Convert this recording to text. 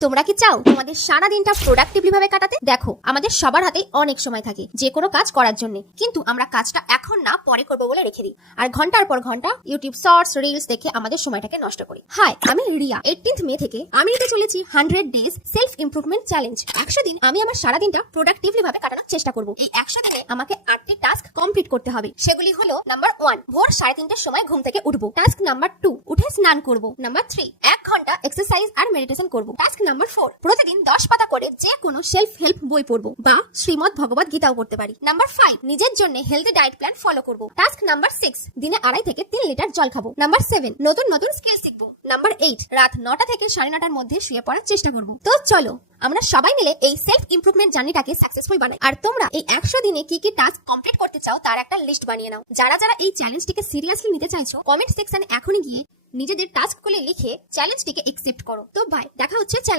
তোমরা কি চাও তোমাদের সারা দিনটা প্রোডাক্টিভলি ভাবে কাটাতে? দেখো, আমাদের সবার হাতে অনেক সময় থাকে যে কোনো কাজ করার জন্য, কিন্তু আমরা কাজটা এখন না পরে করবো বলে রেখে দিই, আর ঘন্টার পর ঘন্টা ইউটিউব শর্টস রিলস দেখে আমাদের সময়টাকে নষ্ট করি। হাই, আমি রিয়া। 18th মে থেকে আমি নিতে চলেছি 100 ডেজ সেলফ ইমপ্রুভমেন্ট চ্যালেঞ্জ। 100 দিন আমি আমার সারা দিনটা প্রোডাক্টিভলি ভাবে কাটানোর চেষ্টা করব। এই 100 দিনে আমাকে 8টি টাস্ক কমপ্লিট করতে হবে। সেগুলি হলো: নাম্বার 1, ভোর 3:30টার সময় ঘুম থেকে উঠবো। টাস্ক নাম্বার 2, উঠে স্নান করব। নাম্বার 3, 1 ঘন্টা এক্সারসাইজ আর মেডিটেশন করব। টাস্ক নাম্বার 4, প্রতিদিন 10 পাতা করে যে কোনো সেলফ হেল্প বই পড়বো বা শ্রীমদ ভগবত গীতাও পড়তে পারি। নাম্বার 5, নিজের জন্য হেলদি ডায়েট প্ল্যান ফলো করব। টাস্ক নাম্বার 6, দিনে 2.5 থেকে 3 লিটার জল খাবো। নাম্বার 7, নতুন নতুন স্কিল শিখবো। নাম্বার 8, রাত 9টা থেকে 9:30টার মধ্যে শুয়ে পড়ার চেষ্টা করব। তো চলো আমরা সবাই মিলে এই সেলফ ইমপ্রুভমেন্ট জার্নিটাকে সাকসেসফুল বানাই। আর তোমরা এই 100 দিনে কি কি টাস্ক কমপ্লিট করতে চাও তার একটা লিস্ট বানিয়ে নাও। যারা যারা এই চ্যালেঞ্জটিকে সিরিয়াসলি নিতে চাইছো, কমেন্ট সেকশনে এখনই গিয়ে নিজেদের টাস্কগুলো লিখে চ্যালেঞ্জটিকে অ্যাকসেপ্ট করো। তো বাই, দেখা হচ্ছে